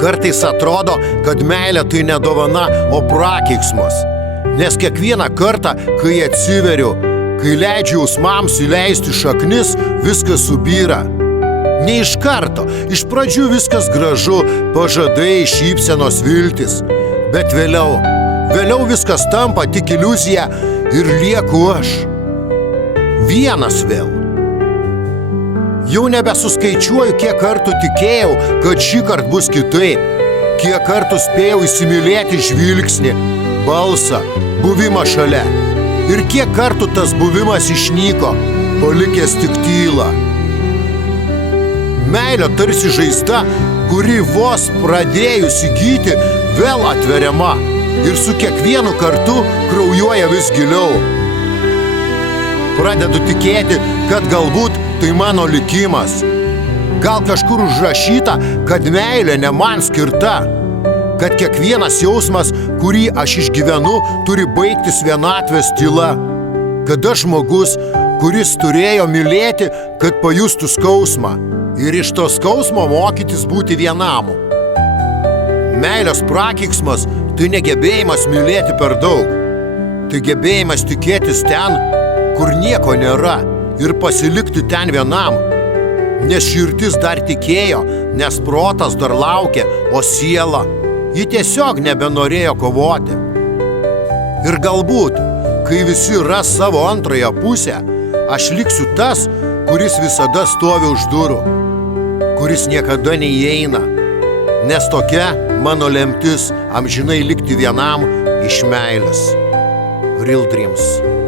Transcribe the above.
Kartais atrodo, kad meilė tai ne dovana, o prakeiksmas. Nes kiekvieną kartą, kai atsiveriu, kai leidžiu jausmams įleisti šaknis, viskas subyra. Ne iš karto, iš pradžių viskas gražu, pažadai, šypsenos, viltis. Bet vėliau viskas tampa tik iliuzija ir lieku aš. Vienas vėl. Jau nebesuskaičiuoju, kiek kartų tikėjau, kad šį kartą bus kitaip. Kiek kartų spėjau įsimylėti žvilgsnį, balsą, buvimą šalia. Ir kiek kartų tas buvimas išnyko, palikęs tik tylą. Meilė tarsi žaizda, kuri vos pradėjus įgyti, vėl atveriama ir su kiekvienu kartu kraujuoja vis giliau. Pradedu tikėti, kad galbūt tai mano likimas. Gal kažkur užrašyta, kad meilė ne man skirta. Kad kiekvienas jausmas, kurį aš išgyvenu, turi baigtis vienatvės tyla. Kad aš žmogus, kuris turėjo mylėti, kad pajustų skausmą. Ir iš to skausmo mokytis būti vienam. Meilės prakeiksmas tai negebėjimas mylėti per daug. Tai gebėjimas tikėtis ten, kur nieko nėra, ir pasilikti ten vienam. Nes širdis dar tikėjo, nes protas dar laukė, o siela, ji tiesiog nebenorėjo kovoti. Ir galbūt, kai visi ras savo antrąją pusę, aš liksiu tas, kuris visada stovi už durų, kuris niekada neįeina, nes tokia mano lemtis amžinai likti vienam iš meilės. Real Dreams.